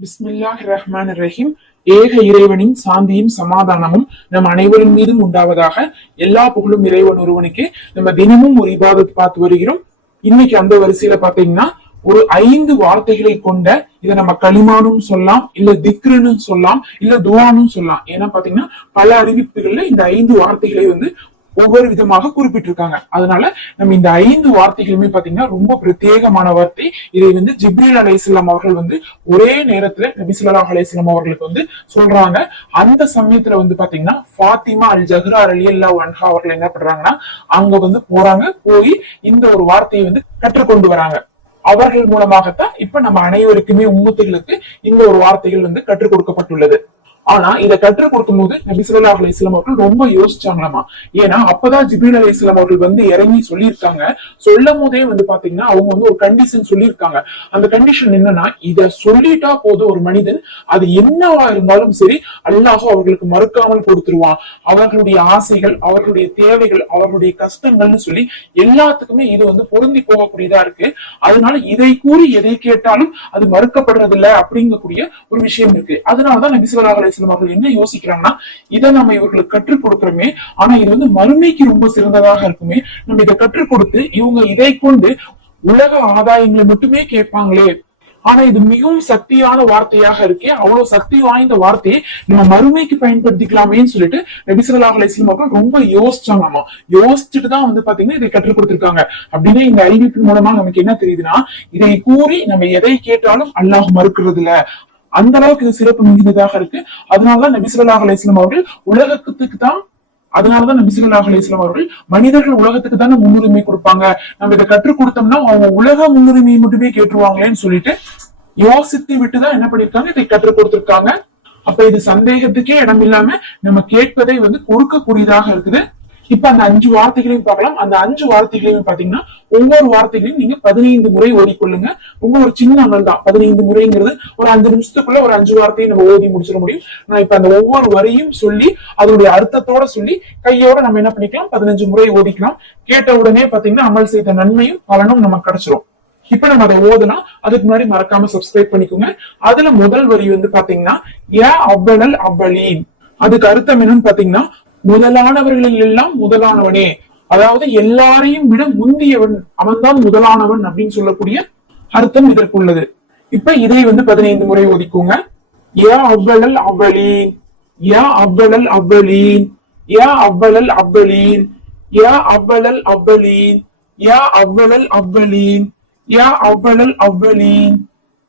பிஸ்மில்லாஹ் ரஹ்மான் ரஹீம் ஏக இறைவனின் சாந்தியும் சமாதானமும் நம் அனைவரின் மீதும் உண்டாவதாக எல்லா புகழும் இறைவன் ஒருவனுக்கு நம்ம தினமும் ஒரு இபாதத் பார்த்து வருகிறோம். இன்னைக்கு அந்த வரிசையில பாத்தீங்கன்னா ஒரு ஐந்து வார்த்தைகளை கொண்ட இதை நம்ம களிமானும் சொல்லலாம் இல்ல திக்ருன்னு சொல்லலாம் இல்ல துவானும் சொல்லலாம். ஏன்னா பாத்தீங்கன்னா பல அறிவிப்புகள்ல இந்த ஐந்து வார்த்தைகளை வந்து ஒவ்வொரு விதமாக குறிப்பிட்டிருக்காங்க. அதனால நம்ம இந்த ஐந்து வார்த்தைகளுமே பாத்தீங்கன்னா ரொம்ப பிரத்யேகமான வார்த்தை. இதை வந்து ஜிப்ரீல் அலைஹிஸ்ஸலாம் அவர்கள் வந்து ஒரே நேரத்துல நபிசுல்லா ஸல்லல்லாஹு அவர்களுக்கு வந்து சொல்றாங்க. அந்த சமயத்துல வந்து பாத்தீங்கன்னா ஃபாத்திமா அல் ஜஹ்ரா அல்லா அன்ஹா அவர்கள் என்ன பண்றாங்கன்னா அங்க வந்து போறாங்க. போய் இந்த ஒரு வார்த்தையை வந்து கற்றுக்கொண்டு வராங்க. அவர்கள் மூலமாகத்தான் இப்ப நம்ம அனைவருக்குமே உம்மத்துகளுக்கு இந்த ஒரு வார்த்தைகள் வந்து கற்றுக் கொடுக்கப்பட்டுள்ளது. ஆனா இதை கற்றுக் கொடுக்கும் போது நபி ஸல்லல்லாஹு அலைஹி அவர்கள் ரொம்ப யோசிச்சாங்களாமா? ஏன்னா அப்பதான் ஜிப்ரீல் இஸ்லாம் அவர்கள் வந்து இறங்கி சொல்லியிருக்காங்க. சொல்லும் போதே வந்து பாத்தீங்கன்னா அவங்க வந்து ஒரு கண்டிஷன் சொல்லியிருக்காங்க. அந்த கண்டிஷன் என்னன்னா இதை சொல்லிட்டா போதும் ஒரு மனிதன். அது என்னவா இருந்தாலும் சரி அல்லாஹோ அவர்களுக்கு மறுக்காமல் கொடுத்துருவான். அவர்களுடைய ஆசைகள் அவர்களுடைய தேவைகள் அவர்களுடைய கஷ்டங்கள்னு சொல்லி எல்லாத்துக்குமே இது வந்து பொருந்தி போகக்கூடியதா இருக்கு. அதனால இதை கூறி எதை கேட்டாலும் அது மறுக்கப்படுறதில்லை அப்படிங்கக்கூடிய ஒரு விஷயம் இருக்கு. அதனாலதான் நபிசுல்லா ஸல்லல்லாஹு அலைஹி என்ன யோசிக்கிறாங்கன்னா இதை நம்ம இவர்களுக்கு கற்றுக் கொடுக்குறோமே ஆனா இது வந்து மறுமைக்கு ரொம்ப சிறந்ததாக இருக்குமே நம்ம இதை கற்றுக் கொடுத்து இவங்க இதை கொண்டு உலக ஆதாயங்களை மட்டுமே கேட்பாங்களே. ஆனா இது மிகவும் சக்தியான வார்த்தையாக இருக்கே அவ்வளவு சக்தி வாய்ந்த வார்த்தையை நம்ம மறுமைக்கு பயன்படுத்திக்கலாமேன்னு சொல்லிட்டு நபிசுல்லா ஸல்லல்லாஹு அலைஹி அவர்கள் ரொம்ப யோசிச்சாங்களாமா. யோசிச்சுட்டு தான் வந்து பாத்தீங்கன்னா இதை கற்றுக் கொடுத்திருக்காங்க. அப்படின்னு இந்த அறிவிப்பு மூலமா நமக்கு என்ன தெரியுதுன்னா இதை கூறி நம்ம எதை கேட்டாலும் அல்லாஹ் மறுக்கிறது இல்ல அந்த அளவுக்கு இது சிறப்பு மிகுந்ததாக இருக்கு. அதனாலதான் நபி ஸல்லல்லாஹு அவர்கள் உலகத்துக்கு தான் அதனாலதான் நபி ஸல்லல்லாஹு அவர்கள் மனிதர்கள் உலகத்துக்கு தானே முன்னுரிமை கொடுப்பாங்க. நம்ம இதை கற்றுக் கொடுத்தோம்னா அவங்க உலக முன்னுரிமையை மட்டுமே கேட்டுருவாங்களேன்னு சொல்லிட்டு யோசித்து விட்டுதான் என்ன பண்ணிருக்காங்க இதை கற்றுக் கொடுத்திருக்காங்க. அப்ப இது சந்தேகத்துக்கே இடம் இல்லாம நம்ம கேட்பதை வந்து கொடுக்கக்கூடியதாக இருக்குது. இப்ப அந்த அஞ்சு வார்த்தைகளையும் பார்க்கலாம். அந்த அஞ்சு வார்த்தைகளையும் பாத்தீங்கன்னா ஒவ்வொரு வார்த்தைகளையும் நீங்க பதினைந்து முறை ஓடிக்கொள்ளுங்க. ரொம்ப ஒரு சின்ன அமல் தான். பதினைந்து முறைங்கிறது ஒரு அஞ்சு நிமிஷத்துக்குள்ள ஒரு அஞ்சு வார்த்தையை நம்ம ஓதி முடிச்சிட முடியும். நான் இப்ப அந்த ஒவ்வொரு வரியும் சொல்லி அதனுடைய அர்த்தத்தோட சொல்லி கையோட நம்ம என்ன பண்ணிக்கலாம்? பதினஞ்சு முறை ஓதிக்கலாம் கேட்ட உடனே பாத்தீங்கன்னா அமல் செய்த நன்மையும் பலனும் நமக்கு கிடைச்சிரும். இப்ப நம்ம அதை ஓதுனா அதுக்கு முன்னாடி மறக்காம சப்ஸ்கிரைப் பண்ணிக்கோங்க. அதுல முதல் வரி வந்து பாத்தீங்கன்னா ஏ அவ்வளல் அவ்வளீன். அதுக்கு அர்த்தம் என்னன்னு பாத்தீங்கன்னா முதலானவர்களில் எல்லாம் முதலானவனே. அதாவது எல்லாரையும் விட முந்தியவன் அவன்தான் முதலானவன் அப்படின்னு சொல்லக்கூடிய அர்த்தம் இதற்குள்ளது. இப்ப இதை வந்து பதினைந்து முறை ஒதுக்குங்க. யா அவ்வளல் அவ்வளீன். யா அவ்வளல் அவ்வளீன். யா அவ்வளல் அவ்வளீன். யா அவ்வளல் அவ்வளீன். யா அவ்வளல் அவ்வளீன். யா அவ்வளல் அவ்வளீன்.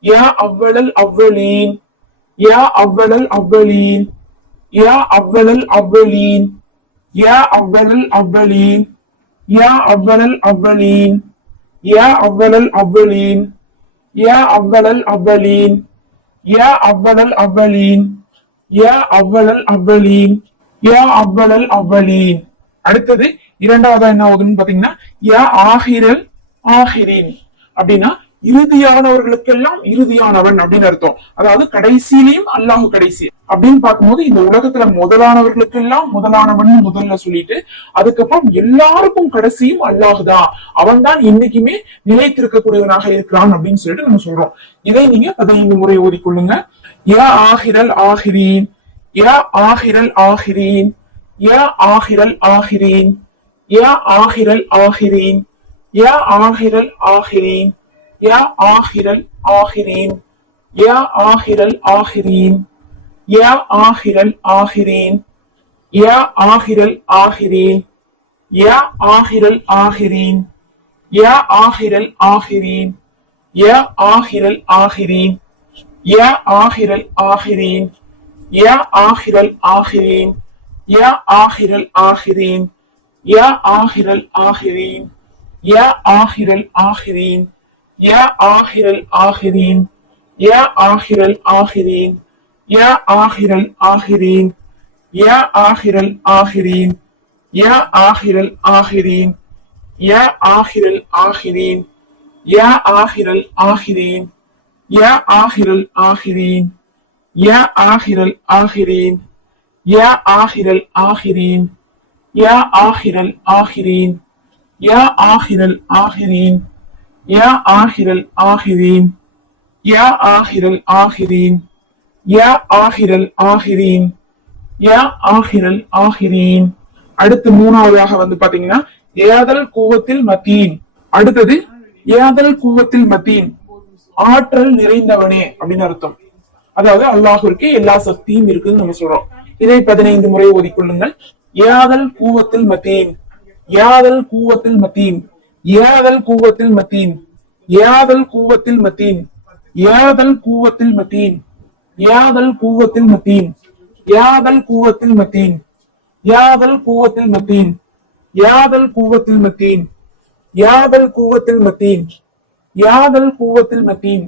யா அவ்வளல் அவ்வளீன். யா அவ்வளல் அவ்வளீன். யா அவ்வளல் அவ்வளீன். யா அவ்வளல் அவ்வளீன். யா அவ்வளல் அவ்வளீன். யா அவ்வளல் அவ்வளீன். யா அவ்வளல் அவ்வளீன். யா அவ்வளல் அவ்வளீன். யா அவ்வளல் அவ்வளீன். யா அவ்வளல் அவ்வளீன். அடுத்தது இரண்டாவதா என்ன ஆகுதுன்னு பாத்தீங்கன்னா யா ஆகிரல் ஆஹிரின் அப்படின்னா இறுதியானவர்களுக்கெல்லாம் இறுதியானவன் அப்படின்னு அர்த்தம். அதாவது கடைசியிலையும் அல்லாஹ் கடைசி. அப்படின்னு பார்க்கும்போது இந்த உலகத்துல முதலானவர்களுக்கெல்லாம் முதலானவன் முதல்ல சொல்லிட்டு அதுக்கப்புறம் எல்லாருக்கும் கடைசியும் அல்லாஹ் தான். அவன் தான் இன்னைக்குமே நிலைத்திருக்கக்கூடியவனாக இருக்கிறான் அப்படின்னு சொல்லிட்டு நம்ம சொல்றோம். இதை நீங்க பதினைந்து முறை ஓதிக்கொள்ளுங்க. யா ஆஹிரல் ஆஹிரீன். யா ஆஹிரல் ஆஹிரீன். யா ஆஹிரல் ஆஹிரீன். யா ஆஹிரல் ஆஹிரீன். யா ஆஹிரல் ஆஹிரீன். يا آخر الآخرين يا آخر الآخرين يا آخر الآخرين يا آخر الآخرين يا آخر الآخرين يا آخر الآخرين يا آخر الآخرين يا آخر الآخرين يا آخر الآخرين يا آخر الآخرين يا آخر الآخرين يا آخر الآخرين يا آخر الآخرين يا آخر الآخرين يا آخر الآخرين يا آخر الآخرين يا آخر الآخرين يا آخر الآخرين يا آخر الآخرين يا آخر الآخرين يا آخر الآخرين يا آخر الآخرين يا آخر الآخرين يا آخر الآخرين يا آخر الآخرين யா ஆஹிரல் ஆஹிரீன் யா ஆஹிரல் ஆஹிரீன் யா ஆஹிரல் ஆஹிரீன் அடுத்து மூணாவதாக வந்து பாத்தீங்கன்னா ஏதல் கூவத்தில் மத்தீன் அடுத்தது ஏதல் கூவத்தில் மத்தீன் ஆற்றல் நிறைந்தவனே அப்படின்னு அர்த்தம் அதாவது அல்லாஹிற்கு எல்லா சக்தியும் இருக்குன்னு நம்ம சொல்றோம் இதை பதினைந்து முறை ஓதிக்கொள்ளுங்கள் யாதல் கூவத்தில் மத்தீன் யாதல் கூவத்தில் மத்தீன் ஏதல் கூவத்தில் மத்தீன் யாதல் கூவத்தில் மத்தீன் யாதல் கூவத்தில் மத்தீன் யாதல் கூவத்தில் மத்தீன் யாதல் கூவத்தில் மத்தீன் யாதல் கூவத்தில் மத்தீன் யாதல் கூவத்தில் மத்தீன் யாதல் கூவத்தில் மத்தீன் யாதல் கூவத்தில் மத்தீன்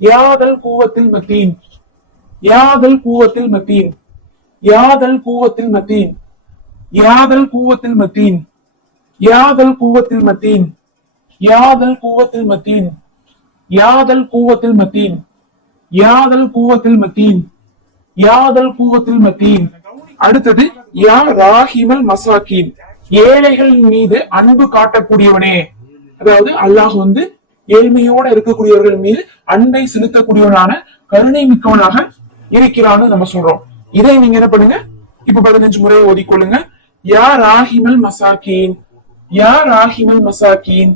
யாதல் கூவத்தில் மத்தீன் யாதல் கூவத்தில் மத்தீன் யாதல் கூவத்தில் மத்தீன் யாதல் கூவத்தில் மத்தீன் யாதல் கூவத்தில் மத்தீன். யாதல் கூவத்தில் மத்தீன். யாதல் கூவத்தில் மத்தீன். யாதல் கூவத்தில் மத்தீன். யாதல் கூவத்தில் மத்தீன். அடுத்தது யா ராஹிமல் மசாக்கீன். ஏழைகள் மீது அன்பு காட்டக்கூடியவனே. அதாவது அல்லாஹ் வந்து ஏழ்மையோட இருக்கக்கூடியவர்கள் மீது அன்பை செலுத்தக்கூடியவனான கருணை மிக்கவனாக இருக்கிறான்னு நம்ம சொல்றோம். இதை நீங்க என்ன பண்ணுங்க? இப்ப பதினஞ்சு முறை ஓதிக்கொள்ளுங்க. யா ராஹிமல் மசாக்கீன். யா ராஹிமல் மசாக்கீன்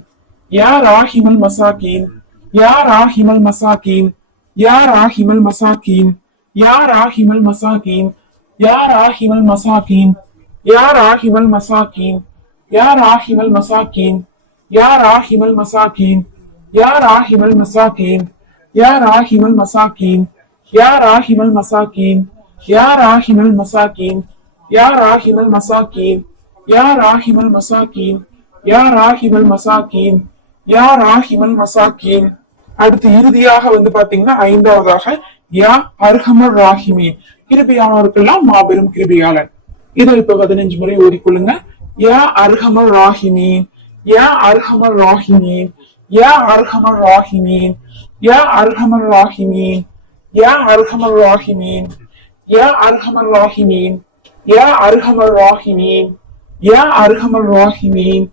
யா ராஹிமல் மசாக்கீன் யா ராஹிமல் மசாக்கீன் யா ராஹிமல் மசாக்கீன் யா ராஹிமல் மசாக்கீன் யா ராஹிமல் மசாக்கீன் யா ராஹிமல் மசாக்கீன் யா ராஹிமல் மசாக்கீன் யா ராஹிமல் மசாக்கீன் யா ராஹிமல் மசாக்கீன் யா ராஹிமல் மசாக்கீன் யா ராஹிமல் மசாக்கீன் யா ராஹிமல் மசாக்கீன் யா ராஹிமல் மசாக்கீன் யா ராஹிமல் மசாக்கீன் யா ராஹிமல் மசாக்கீன்? யா ராஹிமல் மசாக்கீன்? அடுத்து இறுதியாக வந்து பாத்தீங்கன்னா ஐந்தாவதாக யா அர்ஹமர் ராஹிமீன். கிருபியானவருக்கெல்லாம் மாபெரும் கிருபியாளன் இதை இப்ப பதினஞ்சு முறை ஓடிக்கொள்ளுங்க யா அர்ஹமர் ராஹிமீன். யா அர்ஹமர் ராஹிமீன். யா அர்ஹமர் ராஹிமீன். யா அர்ஹமர் ராஹிமீன். யா அர்ஹமர் ராஹிமீன். யா அர்ஹமர் ராஹிமீன். யா அர்ஹமர் ராஹிமீன். யா அர்ஹமர் ராஹிமீன்.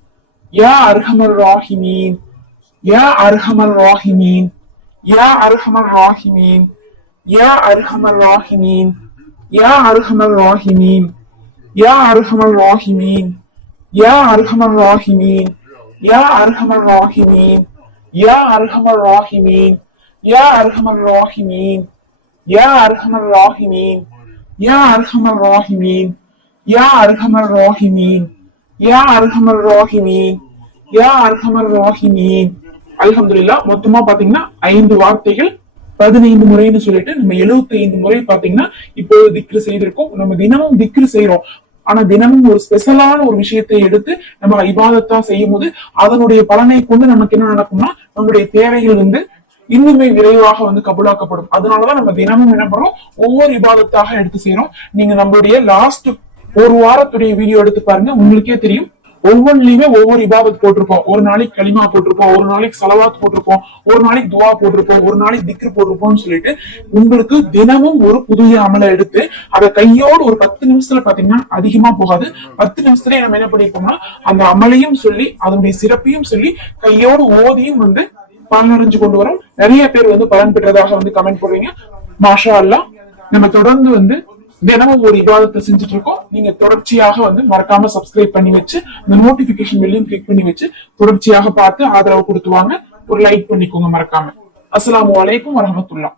யா அர்ஹமர் ராஹிமீன் யா அர்ஹமர் ராஹிமீன் யா அர்ஹமர் ராஹிமீன் யா அர்ஹமர் ராஹிமீன் யா அர்ஹமர் ராஹிமீன் யா அர்ஹமர் ராஹிமீன் யா அர்ஹமர் ராஹிமீன் யா அர்ஹமர் ராஹிமீன் யா அர்ஹமர் ராஹிமீன் யா அர்ஹமர் ராஹிமீன் யா அர்ஹமர் ராஹிமீன் யா அர்ஹமர் ராஹிமீன் யா அர்ஹமர் ராஹிமீன் யா அர்ஹமர் ராஹிமீன் யா அர்ஹமர் ராஹிமீன். அல்ஹம்துலில்லாஹ் மொத்தமா பாத்தீங்கன்னா ஐந்து வார்த்தைகள் பதினைந்து முறைன்னு சொல்லிட்டு நம்ம 75 ஐந்து முறை பாத்தீங்கன்னா இப்போது திக்ரு செய்திருக்கோம். நம்ம தினமும் திக்ரு செய்யறோம் ஆனா தினமும் ஒரு ஸ்பெஷலான ஒரு விஷயத்தை எடுத்து நம்ம இபாதத்தா செய்யும் போது அதனுடைய பலனை கொண்டு நமக்கு என்ன நடக்கும்னா நம்மளுடைய தேவைகள் வந்து இன்னுமே விரைவாக வந்து கபுலாக்கப்படும். அதனாலதான் நம்ம தினமும் என்ன பண்றோம்? ஒவ்வொரு இபாதத்தாக எடுத்து செய்யறோம் நீங்க நம்மளுடைய லாஸ்ட் ஒரு வாரத்துடைய வீடியோ எடுத்து பாருங்க. உங்களுக்கே தெரியும். ஒவ்வொன்றிலுமே ஒவ்வொரு இபாவத் போட்டிருப்போம். ஒரு நாளைக்கு களிமா போட்டிருப்போம் ஒரு நாளைக்கு சலவாத் போட்டிருப்போம் ஒரு நாளைக்கு துவா போட்டிருப்போம் ஒரு நாளைக்கு திக்ரு போட்டிருப்போம்னு சொல்லிட்டு உங்களுக்கு தினமும் ஒரு புதிய அமலை எடுத்து அதை கையோடு ஒரு பத்து நிமிஷத்துல பாத்தீங்கன்னா அதிகமா போகாது. பத்து நிமிஷத்துலயே நம்ம என்ன பண்ணிருப்போம்னா அந்த அமலையும் சொல்லி அதனுடைய சிறப்பையும் சொல்லி கையோடு ஓதியும் வந்து பலனடைஞ்சு கொண்டு வரோம். நிறைய பேர் வந்து பலன் பெற்றதாக வந்து கமெண்ட் போடுறீங்க. மாஷா அல்லாஹ் நம்ம தொடர்ந்து வந்து தினமும் ஒரு விவாதத்தை செஞ்சுட்டு இருக்கோம் நீங்க தொடர்ச்சியாக வந்து மறக்காம சப்ஸ்கிரைப் பண்ணி வச்சு இந்த நோட்டிபிகேஷன் பெல்லையும் கிளிக் பண்ணி வச்சு தொடர்ச்சியாக பார்த்து ஆதரவு கொடுத்துவாங்க ஒரு லைக் பண்ணிக்கோங்க மறக்காம. அஸ்லாம் அலைக்கும் வரஹ்மத்துல்லாஹ்